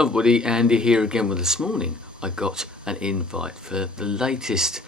Everybody, Andy here again. Well, this morning I got an invite for the latest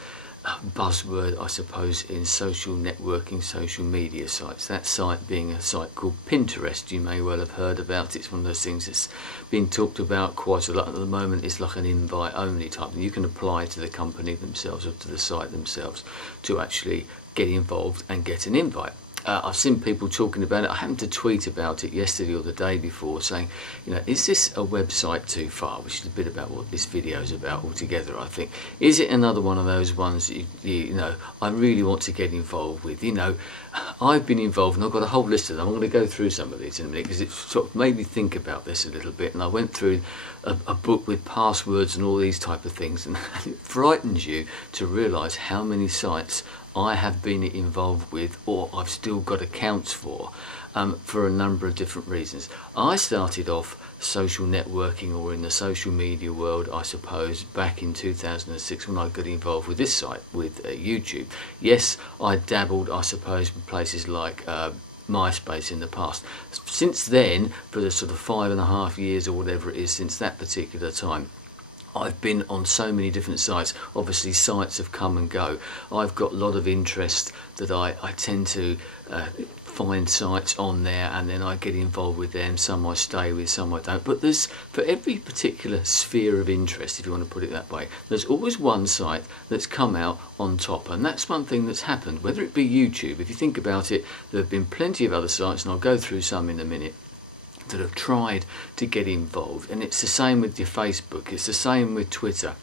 buzzword, I suppose, in social networking, social media sites. That site being a site called Pinterest. You may well have heard about it. It's one of those things that's been talked about quite a lot at the moment. It's like an invite only type thing. You can apply to the company themselves or to the site themselves to actually get involved and get an invite. I've seen people talking about it. I happened to tweet about it yesterday or the day before, saying, you know, is this a website too far? Which is a bit about what this video is about altogether, I think. Is it another one of those ones that you know, I really want to get involved with? You know, I've been involved and I've got a whole list of them. I'm going to go through some of these in a minute because it sort of made me think about this a little bit. And I went through a book with passwords and all these type of things, and it frightens you to realise how many sites I have been involved with or I've still got accounts for a number of different reasons. I started off social networking or in the social media world, I suppose, back in 2006 when I got involved with this site, with YouTube. Yes, I dabbled, I suppose, with places like MySpace in the past. Since then, for the sort of 5.5 years or whatever it is since that particular time, I've been on so many different sites. Obviously sites have come and go. I've got a lot of interest that I tend to find sites on there, and then I get involved with them. Some I stay with, some I don't. But there's, for every particular sphere of interest, if you want to put it that way, there's always one site that's come out on top. And that's one thing that's happened, whether it be YouTube. If you think about it, there have been plenty of other sites, and I'll go through some in a minute, that have tried to get involved. And it's the same with your Facebook, it's the same with Twitter,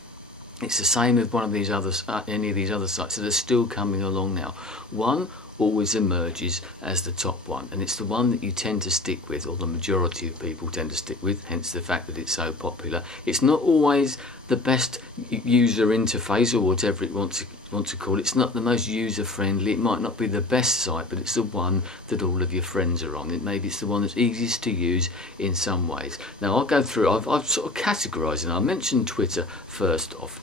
it's the same with one of these others, any of these other sites that are still coming along now. One always emerges as the top one, and it's the one that you tend to stick with, or the majority of people tend to stick with, hence the fact that it's so popular. It's not always the best user interface, or whatever it want to call it. It's not the most user friendly, it might not be the best site, but it's the one that all of your friends are on. Maybe it's the one that's easiest to use in some ways. Now I'll go through, I've sort of categorised, and I mentioned Twitter first off,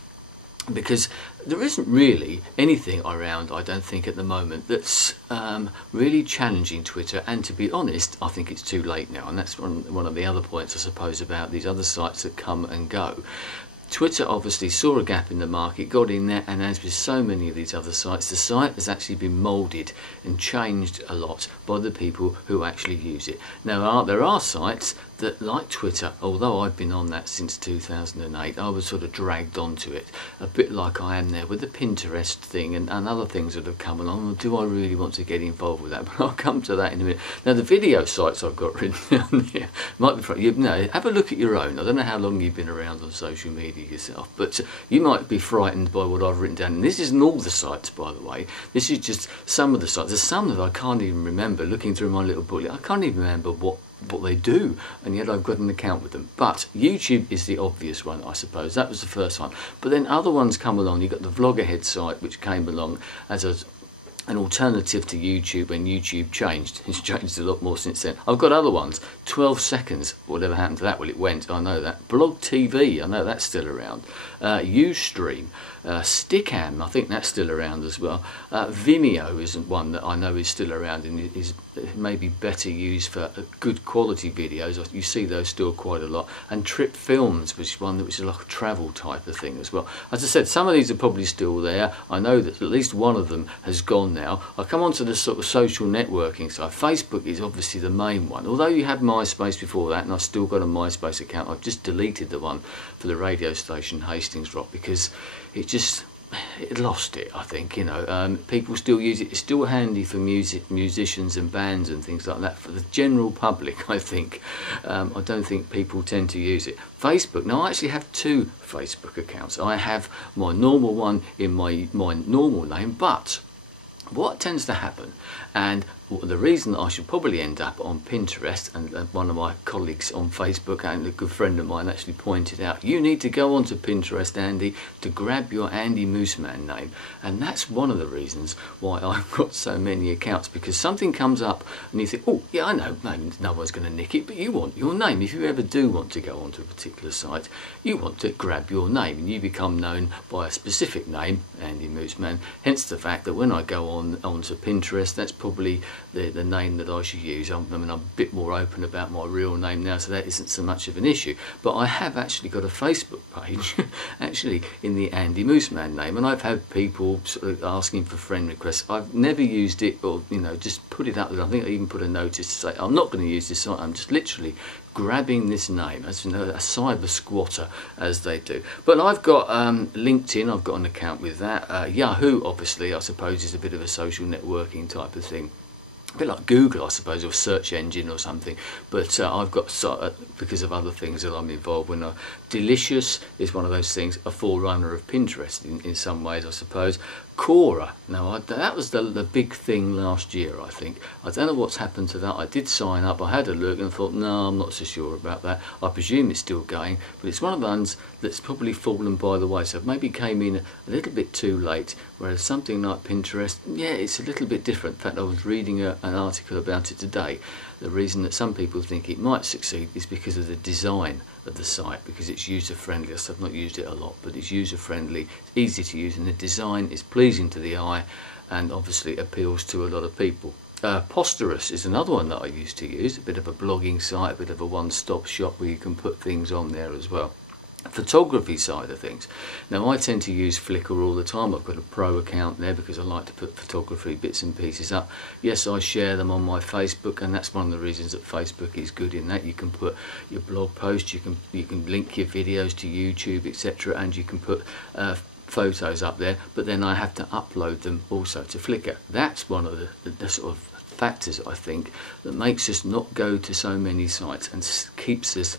because there isn't really anything around, I don't think, at the moment that's really challenging Twitter. And to be honest, I think it's too late now, and that's one of the other points, I suppose, about these other sites that come and go. Twitter obviously saw a gap in the market, got in there, and as with so many of these other sites, the site has actually been moulded and changed a lot by the people who actually use it. Now there are sites that, like Twitter, although I've been on that since 2008, I was sort of dragged onto it, a bit like I am there with the Pinterest thing and other things that have come along. Do I really want to get involved with that? But I'll come to that in a minute. Now the video sites I've got written down here, might be, you know, have a look at your own. I don't know how long you've been around on social media yourself, but you might be frightened by what I've written down. And this isn't all the sites, by the way. This is just some of the sites. There's some that I can't even remember. Looking through my little booklet, I can't even remember what they do, and yet I've got an account with them. But YouTube is the obvious one, I suppose. That was the first one. But then other ones come along. You've got the Vloggerhead site, which came along as an alternative to YouTube when YouTube changed. It's changed a lot more since then. I've got other ones. 12 seconds, whatever happened to that? Well, it went, I know that. Blog TV, I know that's still around. Ustream, Stickam, I think that's still around as well. Vimeo isn't one that I know is still around and is maybe better used for good quality videos. You see those still quite a lot. And Trip Films, which is one that was like a travel type of thing as well. As I said, some of these are probably still there. I know that at least one of them has gone now. I come on to the sort of social networking side. Facebook is obviously the main one. Although you had MySpace before that, and I've still got a MySpace account. I've just deleted the one for the radio station Hastings Rock because it lost it, I think. You know, people still use it. It's still handy for musicians and bands and things like that. For the general public, I think, I don't think people tend to use it. Facebook. Now, I actually have two Facebook accounts. I have my normal one in my normal name, but what tends to happen, and the reason I should probably end up on Pinterest, and one of my colleagues on Facebook and a good friend of mine actually pointed out, you need to go onto Pinterest, Andy, to grab your andymooseman name. And that's one of the reasons why I've got so many accounts, because something comes up and you think, oh yeah, I know, no one's going to nick it, but you want your name. If you ever do want to go onto a particular site, you want to grab your name, and you become known by a specific name, andymooseman. Hence the fact that when I go onto Pinterest, that's probably the name that I should use. I mean, I'm a bit more open about my real name now, so that isn't so much of an issue. But I have actually got a Facebook page, actually in the Andy Mooseman name, and I've had people sort of asking for friend requests. I've never used it, or just put it up there. I think I even put a notice to say I'm not going to use this site. I'm just literally grabbing this name, as a cyber squatter, as they do. But I've got LinkedIn. I've got an account with that. Yahoo, obviously, I suppose, is a bit of a social networking type of thing. A bit like Google, I suppose, or search engine or something. But I've got, because of other things that I'm involved with. Delicious is one of those things, a forerunner of Pinterest in some ways, I suppose. Quora, now that was the big thing last year, I think. I don't know what's happened to that. I did sign up, I had a look and thought, no, I'm not so sure about that. I presume it's still going, but it's one of the ones that's probably fallen by the wayside. Maybe came in a little bit too late, whereas something like Pinterest, yeah, it's a little bit different. In fact, I was reading an article about it today. The reason that some people think it might succeed is because of the design of the site, because it's user-friendly. I've not used it a lot, but it's user-friendly, it's easy to use, and the design is pleasing to the eye and obviously appeals to a lot of people. Posterous is another one that I used to use, a bit of a blogging site, a bit of a one-stop shop where you can put things on there as well. Photography side of things. Now I tend to use Flickr all the time. I've got a pro account there because I like to put photography bits and pieces up. Yes, I share them on my Facebook, and that's one of the reasons that Facebook is good in that you can put your blog posts, you can link your videos to YouTube, etc., and you can put photos up there, but then I have to upload them also to Flickr. That's one of the sort of factors, I think, that makes us not go to so many sites and keeps us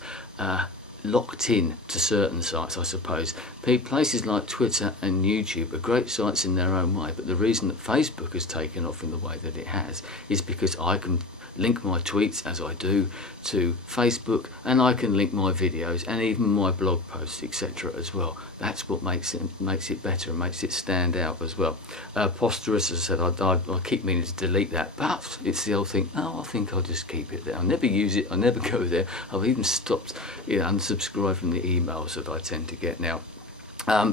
locked in to certain sites, I suppose. Places like Twitter and YouTube are great sites in their own way, but the reason that Facebook has taken off in the way that it has is because I can link my tweets, as I do, to Facebook, and I can link my videos and even my blog posts, etc. as well. That's what makes it better and makes it stand out as well. Posterous, as I said, I keep meaning to delete that, but it's the old thing, I think I'll just keep it there. I'll never use it, I'll never go there. I've even stopped, unsubscribed from the emails that I tend to get now.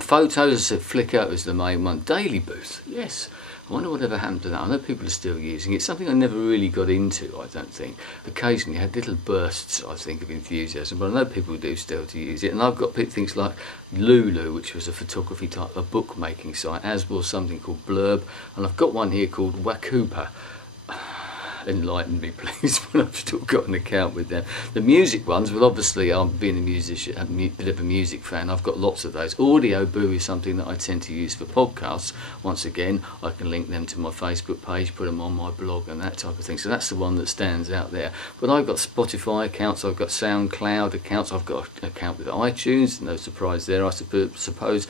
Photos, I said Flickr is the main one. Daily Booth, yes. I wonder whatever happened to that. I know people are still using it. It's something I never really got into, I don't think. Occasionally I had little bursts, I think, of enthusiasm, but I know people do still to use it. And I've got things like Lulu, which was a photography type, a bookmaking site, as was something called Blurb, and I've got one here called Wakupa. Enlighten me, please, when I've still got an account with them. The music ones, well, obviously I'm being a musician, a bit of a music fan. I've got lots of those. Audio Boo is something that I tend to use for podcasts. Once again, I can link them to my Facebook page, put them on my blog and that type of thing. So that's the one that stands out there. But I've got Spotify accounts, I've got SoundCloud accounts, I've got an account with iTunes, no surprise there, I suppose.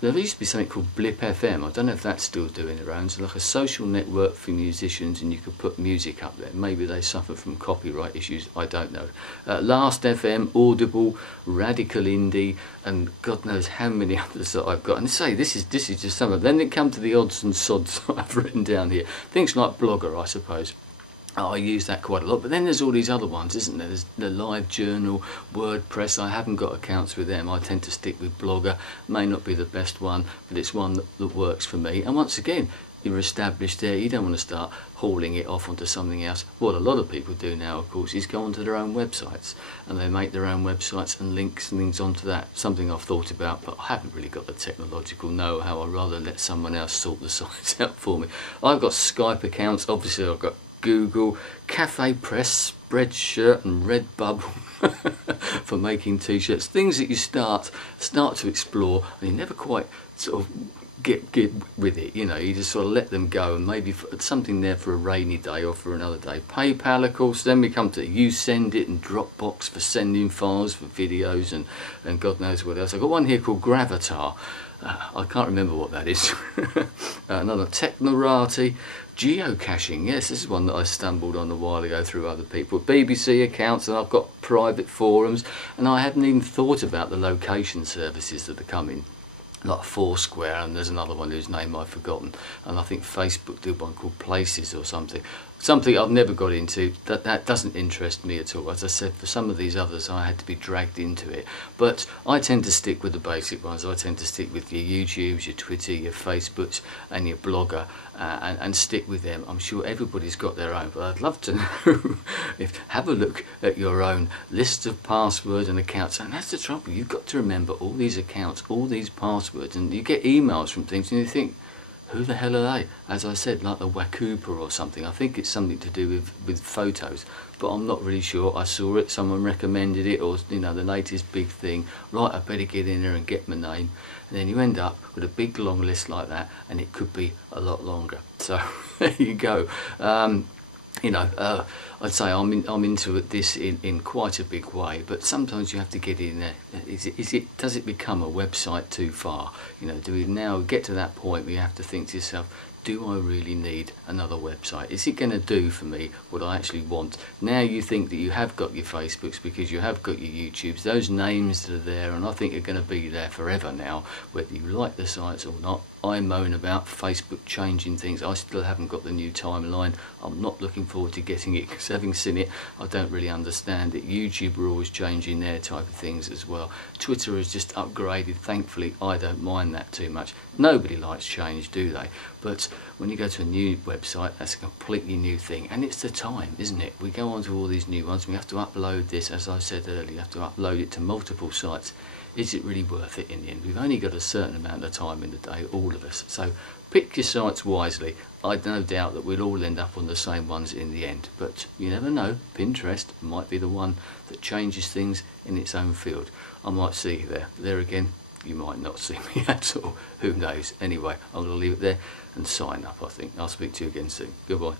There used to be something called Blip FM. I don't know if that's still doing the rounds. Like a social network for musicians, and you could put music up there. Maybe they suffer from copyright issues. I don't know. Last FM, Audible, Radical Indie, and God knows how many others that I've got. And say this is just some of them. Then it come to the odds and sods that I've written down here. Things like Blogger, I suppose. I use that quite a lot, but then there's all these other ones, isn't there? There's the Live Journal, WordPress. I haven't got accounts with them. I tend to stick with Blogger. May not be the best one, but it's one that works for me. And once again, you're established there. You don't want to start hauling it off onto something else. What a lot of people do now, of course, is go onto their own websites, and they make their own websites and links and things onto that. Something I've thought about, but I haven't really got the technological know-how. I'd rather let someone else sort the sites out for me. I've got Skype accounts. Obviously, I've got Google, Cafe Press, Spreadshirt and Redbubble for making t-shirts, things that you start to explore and you never quite sort of get with it, you just sort of let them go, and maybe something there for a rainy day or for another day. PayPal, of course, then we come to You Send It and Dropbox for sending files for videos and God knows what else. I've got one here called Gravatar. I can't remember what that is. Another Technorati. Geocaching, yes, this is one that I stumbled on a while ago through other people. BBC accounts, and I've got private forums, and I hadn't even thought about the location services that are coming, like Foursquare, and there's another one whose name I've forgotten, and I think Facebook did one called Places or something. something I've never got into. That doesn't interest me at all. As I said, for some of these others I had to be dragged into it, but I tend to stick with the basic ones. I tend to stick with your YouTubes, your Twitter, your Facebooks and your Blogger, and stick with them. I'm sure everybody's got their own, but I'd love to know have a look at your own list of passwords and accounts. And that's the trouble, you've got to remember all these accounts, all these passwords, and you get emails from things and you think, who the hell are they? As I said, like the Wakupa or something. I think it's something to do with photos, but I'm not really sure. I saw it, someone recommended it, or the latest big thing. Right, I better get in there and get my name. And then you end up with a big long list like that, and it could be a lot longer. So there you go. I'd say I'm into this in quite a big way, but sometimes you have to get in there. Does it become a website too far? Do we now get to that point where you have to think to yourself, do I really need another website? Is it going to do for me what I actually want? Now you think that you have got your Facebooks because you have got your YouTubes, those names that are there, and I think are going to be there forever now, whether you like the sites or not. I moan about Facebook changing things. I still haven't got the new timeline. I'm not looking forward to getting it, because having seen it, I don't really understand it. YouTube are always changing their type of things as well. Twitter is just upgraded. Thankfully, I don't mind that too much. Nobody likes change, do they? But when you go to a new website, that's a completely new thing. And it's the time, isn't it? We go on to all these new ones. We have to upload this, as I said earlier, you have to upload it to multiple sites. Is it really worth it in the end? We've only got a certain amount of time in the day, all of us. So pick your sites wisely. I've no doubt that we'll all end up on the same ones in the end. But you never know. Pinterest might be the one that changes things in its own field. I might see you there. There again, you might not see me at all. Who knows? Anyway, I'm going to leave it there and sign up, I think. I'll speak to you again soon. Goodbye.